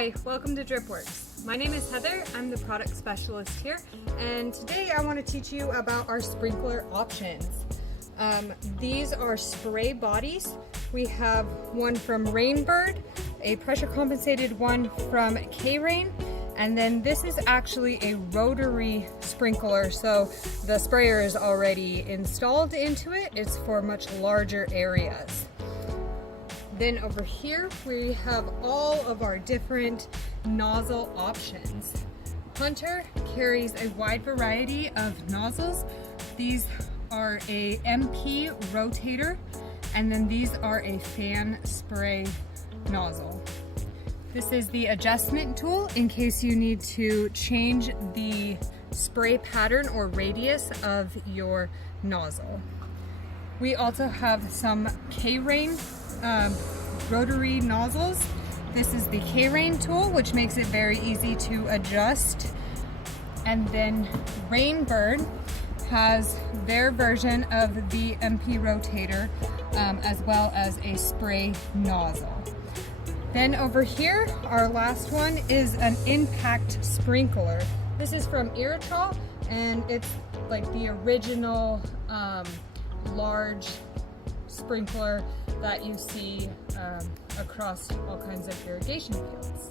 Hi, welcome to Dripworks. My name is Heather, I'm the product specialist here, and today I want to teach you about our sprinkler options. These are spray bodies. We have one from Rainbird, a pressure compensated one from K-Rain, and then this is actually a rotary sprinkler, so the sprayer is already installed into it. It's for much larger areas. Then over here we have all of our different nozzle options. Hunter carries a wide variety of nozzles. These are a MP rotator, and then these are a fan spray nozzle. This is the adjustment tool in case you need to change the spray pattern or radius of your nozzle. We also have some K-Rain rotary nozzles. This is the K-Rain tool, which makes it very easy to adjust. And then Rainbird has their version of the MP rotator, as well as a spray nozzle. Then over here, our last one is an impact sprinkler. This is from Irritrol, and it's like the original large sprinkler that you see across all kinds of irrigation fields.